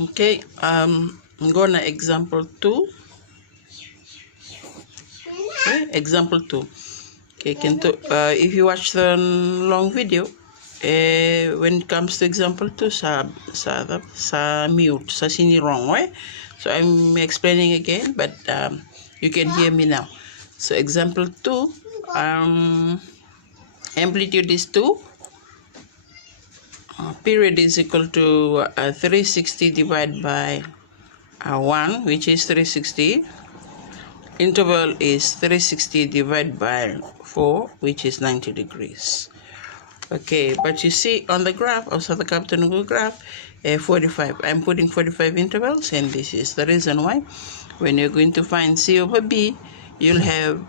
Okay, I'm gonna example 2. Okay, example 2. Okay, if you watch the long video, when it comes to example 2, sa mute, sa sini wrong, right? So I'm explaining again, but you can hear me now. So example 2, amplitude is 2. Period is equal to 360 divided by 1, which is 360. Interval is 360 divided by 4, which is 90 degrees. Okay, but you see on the graph, also the Captain Google graph, 45. I'm putting 45 intervals, and this is the reason why. When you're going to find C over B, you'll have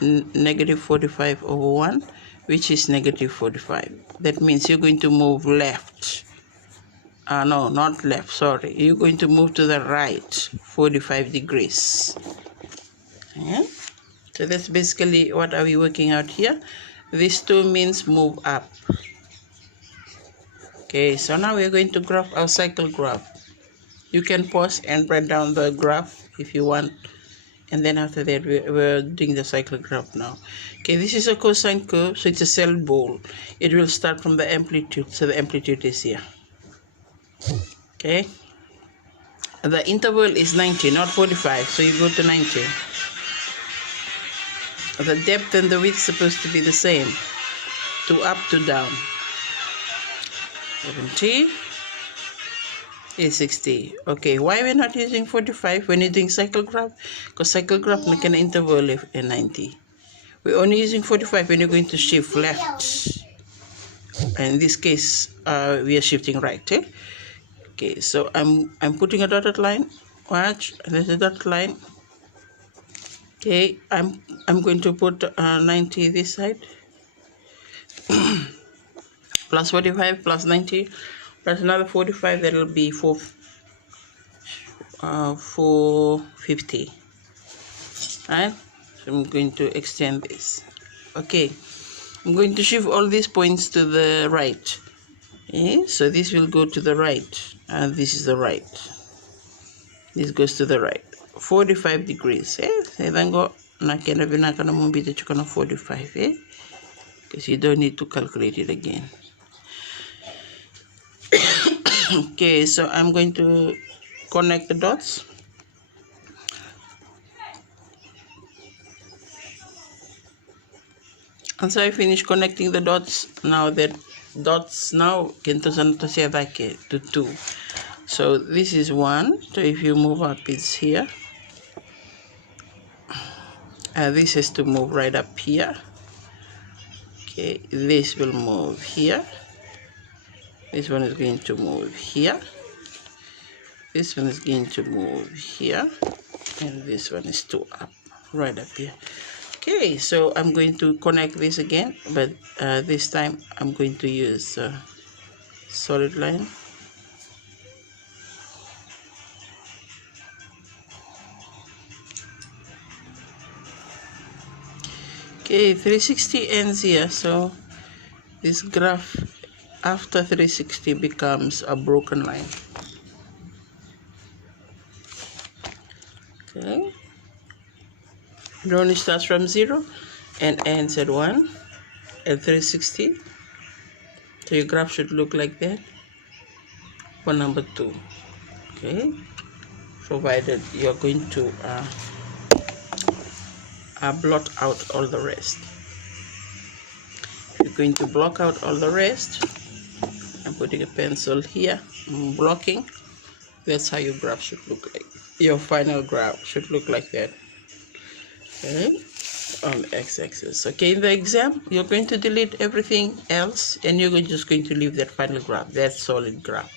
negative 45 over 1, which is negative 45. That means you're going to move left. No, not left, sorry. You're going to move to the right 45 degrees. Yeah? So that's basically what are we working out here. This 2 means move up. Okay, so now we're going to graph our cycle graph. You can pause and write down the graph if you want. And then after that, we're doing the cycle graph now. Okay, this is a cosine curve, so it's a cell bowl. It will start from the amplitude, so the amplitude is here. Okay, the interval is 90, not 45, so you go to 90. The depth and the width is supposed to be the same, to up to down. 70 is 60. Okay, why we're not using 45 when you're doing cycle graph? Because cycle graph na can interval in 90. We're only using 45 when you're going to shift left. And in this case, we are shifting right. Eh? Okay, so I'm putting a dotted line. Watch, there's a dotted line. Okay, I'm going to put 90 this side. Plus 45 plus 90 plus another 45, that will be 450. Right? So I'm going to extend this. Okay, I'm going to shift all these points to the right. Okay? So this will go to the right, and this is the right. This goes to the right. 45 degrees. Then go na kena bina kana mumbita chukana 45. Because you don't need to calculate it again. Okay, so I'm going to connect the dots. And so I finish connecting the dots. Now that dots now can to 2. So this is 1. So if you move up, it's here. This has to move right up here. Okay, this will move here. This one is going to move here. This one is going to move here. And this one is to up, right up here. Okay, so I'm going to connect this again, but this time I'm going to use solid line. Okay, 360 ends here, so this graph after 360 becomes a broken line. Okay, it only starts from 0 and ends at 1 at 360. So your graph should look like that for number 2. Okay, provided you're going to blot out all the rest. If you're going to block out all the rest, I'm putting a pencil here, I'm blocking. That's how your graph should look like. Your final graph should look like that. Okay, on the x-axis. Okay, in the exam, you're going to delete everything else, and you're just going to leave that final graph, that solid graph.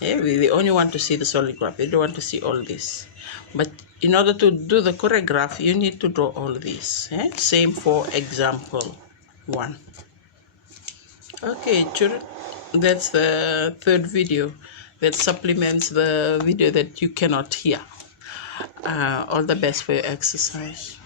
Yeah, we only want to see the solid graph. We don't want to see all this. But in order to do the correct graph, you need to draw all this. Same for example 1. Okay, children, that's the third video that supplements the video that you cannot hear. All the best for your exercise.